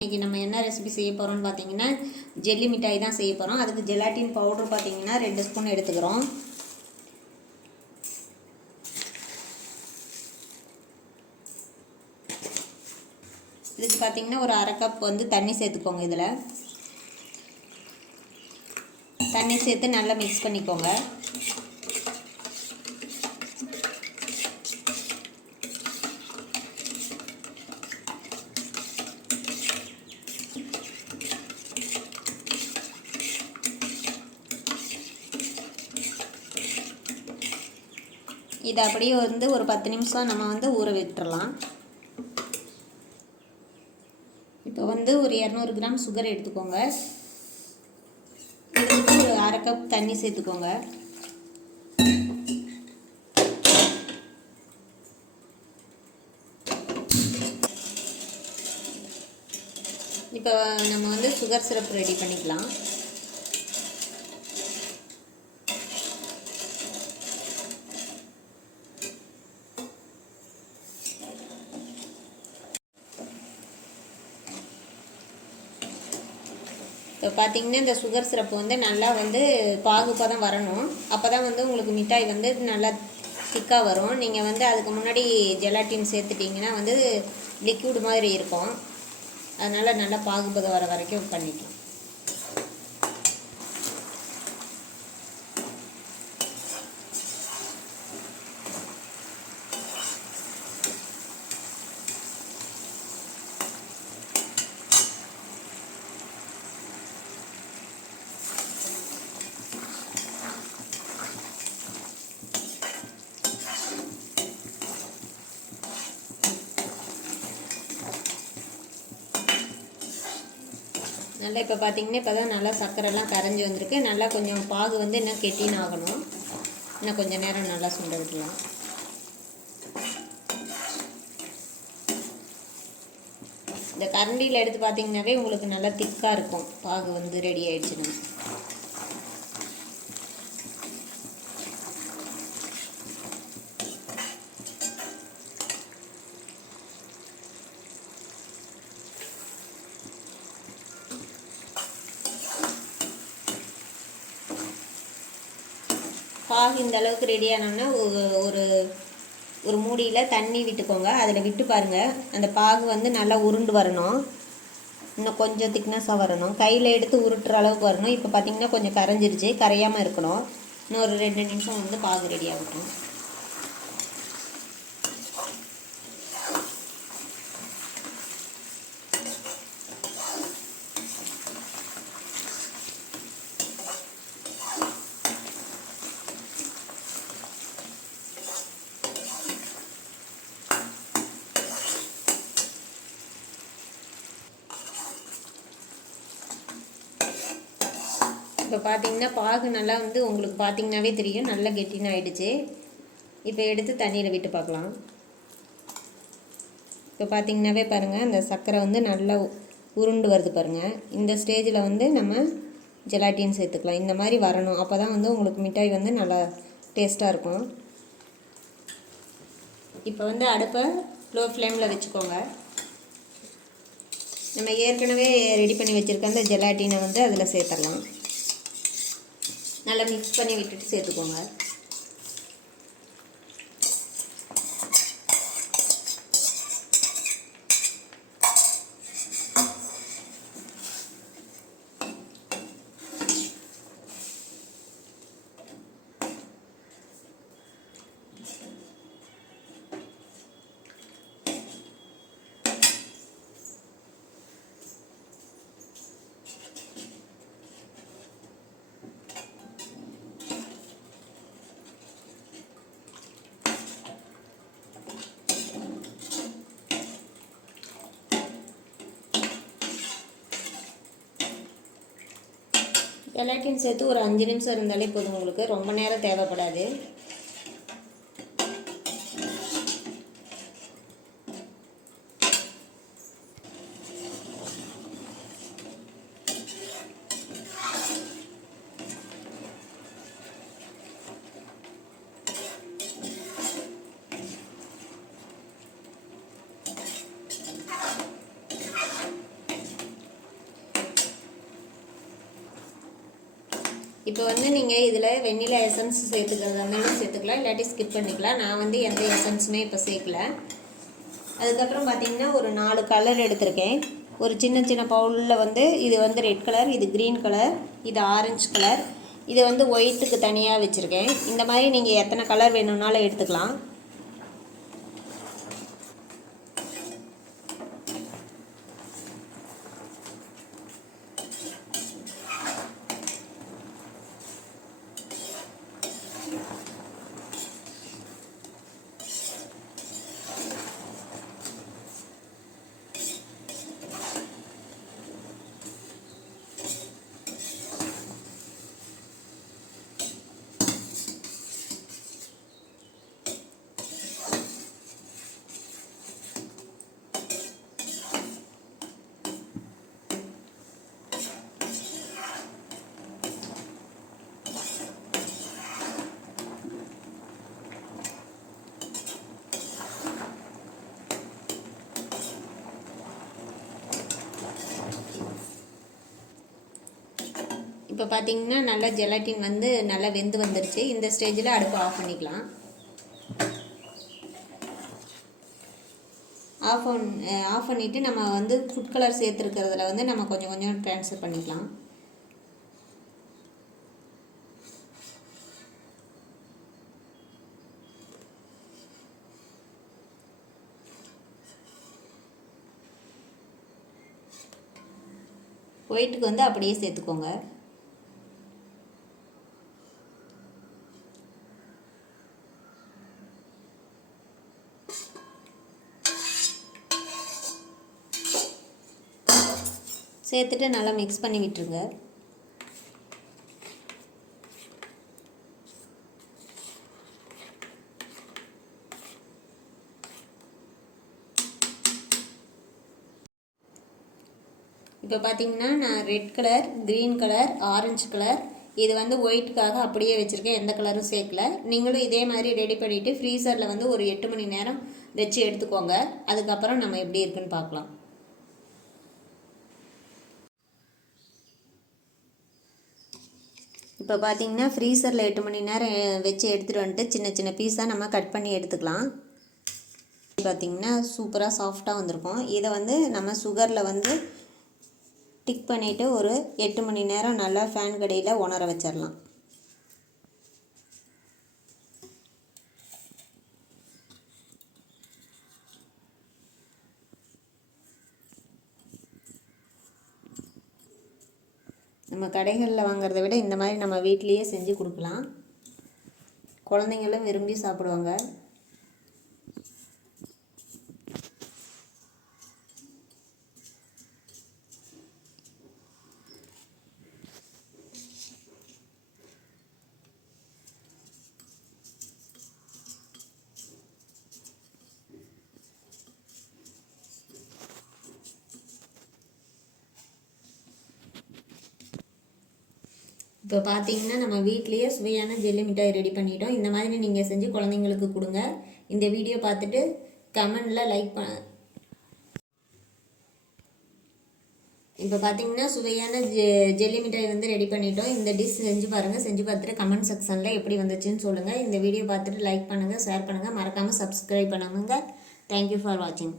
இன்றைக்கி நம்ம என்ன ரெசிபி செய்ய போகிறோம்னு பார்த்தீங்கன்னா ஜெல்லி மிட்டாய் தான் செய்ய போகிறோம். அதுக்கு ஜெலாட்டின் பவுடர் பார்த்தீங்கன்னா 2 ஸ்பூன் எடுத்துக்கிறோம். இதுக்கு பார்த்தீங்கன்னா ஒரு அரை கப் வந்து தண்ணி சேர்த்துக்கோங்க. இதில் தண்ணி சேர்த்து நல்லா மிக்ஸ் பண்ணிக்கோங்க. இதை அப்படியே வந்து ஒரு 10 நிமிஷம் நம்ம வந்து ஊற விட்டுறலாம். இப்போ வந்து ஒரு 200 கிராம் சுகர் எடுத்துக்கோங்க. இதுக்கு ஒரு அரை கப் தண்ணி சேர்த்துக்கோங்க. இப்போ நம்ம வந்து சுகர் சிரப் ரெடி பண்ணிக்கலாம். இப்போ பார்த்தீங்கன்னா இந்த சுகர் சிரப்பு வந்து நல்லா வந்து பாகுப்பதம் வரணும். அப்போ தான் வந்து உங்களுக்கு மிட்டாய் வந்து நல்லா திக்காக வரும். நீங்கள் வந்து அதுக்கு முன்னாடி ஜெலாட்டின் சேர்த்துட்டிங்கன்னா வந்து லிக்விட் மாதிரி இருக்கும். அதனால் நல்லா பாகுப்பதம் வர வரைக்கும் பண்ணிக்கலாம். நல்லா இப்போ பார்த்தீங்கன்னா இப்போ தான் நல்லா சர்க்கரைலாம் கரைஞ்சி வந்திருக்கு. நல்லா கொஞ்சம் பாகு வந்து இன்னும் கெட்டின்னு ஆகணும். இன்னும் கொஞ்சம் நேரம் நல்லா சுண்ட விடலாம். இந்த கரண்டியில் எடுத்து பார்த்தீங்கன்னாவே உங்களுக்கு நல்லா திக்காக இருக்கும். பாகு வந்து ரெடி ஆயிடுச்சுன்னா பாகு இந்த அளவுக்கு ரெடி ஆனோம்னா ஒரு ஒரு மூடியில் தண்ணி விட்டுக்கோங்க. அதில் விட்டு பாருங்கள். அந்த பாகு வந்து நல்லா உருண்டு வரணும். இன்னும் கொஞ்சம் திக்னஸாக வரணும். கையில் எடுத்து உருட்டுற அளவுக்கு வரணும். இப்போ பார்த்திங்கன்னா கொஞ்சம் கரைஞ்சிருச்சு. கரையாமல் இருக்கணும். இன்னும் ஒரு 2 நிமிஷம் வந்து பாகு ரெடி ஆகட்டும். இப்போ பார்த்தீங்கன்னா பாகு நல்லா வந்து உங்களுக்கு பார்த்தீங்கன்னாவே தெரியும். நல்லா கெட்டின்னு ஆகிடுச்சு. இப்போ எடுத்து தண்ணியில் விட்டு பார்க்கலாம். இப்போ பார்த்தீங்கன்னாவே பாருங்கள், அந்த சர்க்கரை வந்து நல்லா உருண்டு வருது பாருங்கள். இந்த ஸ்டேஜில் வந்து நம்ம ஜெலாட்டின் சேர்த்துக்கலாம். இந்த மாதிரி வரணும். அப்போ தான் வந்து உங்களுக்கு மிட்டாய் வந்து நல்லா டேஸ்ட்டாக இருக்கும். இப்போ வந்து அடுப்பை லோ ஃப்ளேமில் வச்சுக்கோங்க. நம்ம ஏற்கனவே ரெடி பண்ணி வச்சுருக்க அந்த ஜெலாட்டினை வந்து அதில் சேர்த்துடலாம். நல்லா மிக்ஸ் பண்ணி விட்டுட்டு சேர்த்துக்கோங்க. ஜெலாட்டின் சேர்த்து ஒரு 5 நிமிஷம் இருந்தாலே போதும். உங்களுக்கு ரொம்ப நேரம் தேவைப்படாது. இப்போ வந்து நீங்கள் இதில் வெண்ணிலா எசன்ஸ் சேர்த்துக்கிறதா இருந்தாலும் சேர்த்துக்கலாம், இல்லாட்டி ஸ்கிப் பண்ணிக்கலாம். நான் வந்து எந்த எசன்ஸுமே இப்போ சேர்க்கல. அதுக்கப்புறம் பார்த்திங்கன்னா ஒரு 4 கலர் எடுத்திருக்கேன். ஒரு சின்ன சின்ன பவுலில் வந்து இது வந்து ரெட் கலர், இது க்ரீன் கலர், இது ஆரஞ்சு கலர், இது வந்து ஒயிட்டுக்கு தனியாக வச்சுருக்கேன். இந்த மாதிரி நீங்கள் எத்தனை கலர் வேணும்னாலும் எடுத்துக்கலாம். இப்போ பார்த்தீங்கன்னா நல்லா ஜெலட்டின் வந்து நல்லா வெந்து வந்துருச்சு. இந்த ஸ்டேஜில் அடுப்பு ஆஃப் பண்ணிக்கலாம். ஆஃப் பண்ணிவிட்டு நம்ம வந்து ஃபுட் கலர் சேர்த்துருக்கிறதுல வந்து நம்ம கொஞ்சம் கொஞ்சம் ட்ரான்ஸ்ஃபர் பண்ணிக்கலாம். ஒயிட்டுக்கு வந்து அப்படியே சேர்த்துக்கோங்க. சேர்த்துட்டு நல்லா மிக்ஸ் பண்ணி விட்டுருங்க. இப்போ பார்த்தீங்கன்னா நான் red colour, green colour, orange colour, இது வந்து ஒயிட்டுக்காக அப்படியே வச்சுருக்கேன், எந்த கலரும் சேர்க்கல. நீங்களும் இதே மாதிரி ரெடி பண்ணிவிட்டு ஃப்ரீசரில் வந்து ஒரு 8 மணி நேரம் வச்சு எடுத்துக்கோங்க. அதுக்கப்புறம் நம்ம எப்படி இருக்குன்னு பார்க்கலாம். இப்போ பார்த்தீங்கன்னா ஃப்ரீசரில் 8 மணி நேரம் வச்சு எடுத்துகிட்டு வந்துட்டு சின்ன சின்ன பீஸாக நம்ம கட் பண்ணி எடுத்துக்கலாம். பார்த்திங்கன்னா சூப்பராக சாஃப்டாக வந்திருக்கும். இதை வந்து நம்ம சுகரில் வந்து டிக் பண்ணிவிட்டு ஒரு 8 மணி நேரம் நல்லா ஃபேன் கடியில் உணர வச்சிடலாம். நம்ம கடைகளில் வாங்குறத விட இந்த மாதிரி நம்ம வீட்டிலையே செஞ்சு கொடுக்கலாம். குழந்தைங்களும் விரும்பி சாப்பிடுவாங்க. இப்போ பார்த்தீங்கன்னா நம்ம வீட்லேயே சுவையான ஜெல்லி மிட்டாய் ரெடி பண்ணிட்டோம். இந்த மாதிரி நீங்கள் செஞ்சு குழந்தைங்களுக்கு கொடுங்க. இந்த வீடியோ பார்த்துட்டு கமெண்டில் லைக் இப்போ பார்த்தீங்கன்னா சுவையான ஜெல்லி மிட்டாய் வந்து ரெடி பண்ணிட்டோம். இந்த டிஷ் செஞ்சு பாருங்கள். செஞ்சு பார்த்துட்டு கமெண்ட் செக்ஷனில் எப்படி வந்துச்சுன்னு சொல்லுங்கள். இந்த வீடியோ பார்த்துட்டு லைக் பண்ணுங்கள், ஷேர் பண்ணுங்கள், மறக்காமல் சப்ஸ்கிரைப் பண்ணுங்க. தேங்க்யூ ஃபார் வாட்சிங்.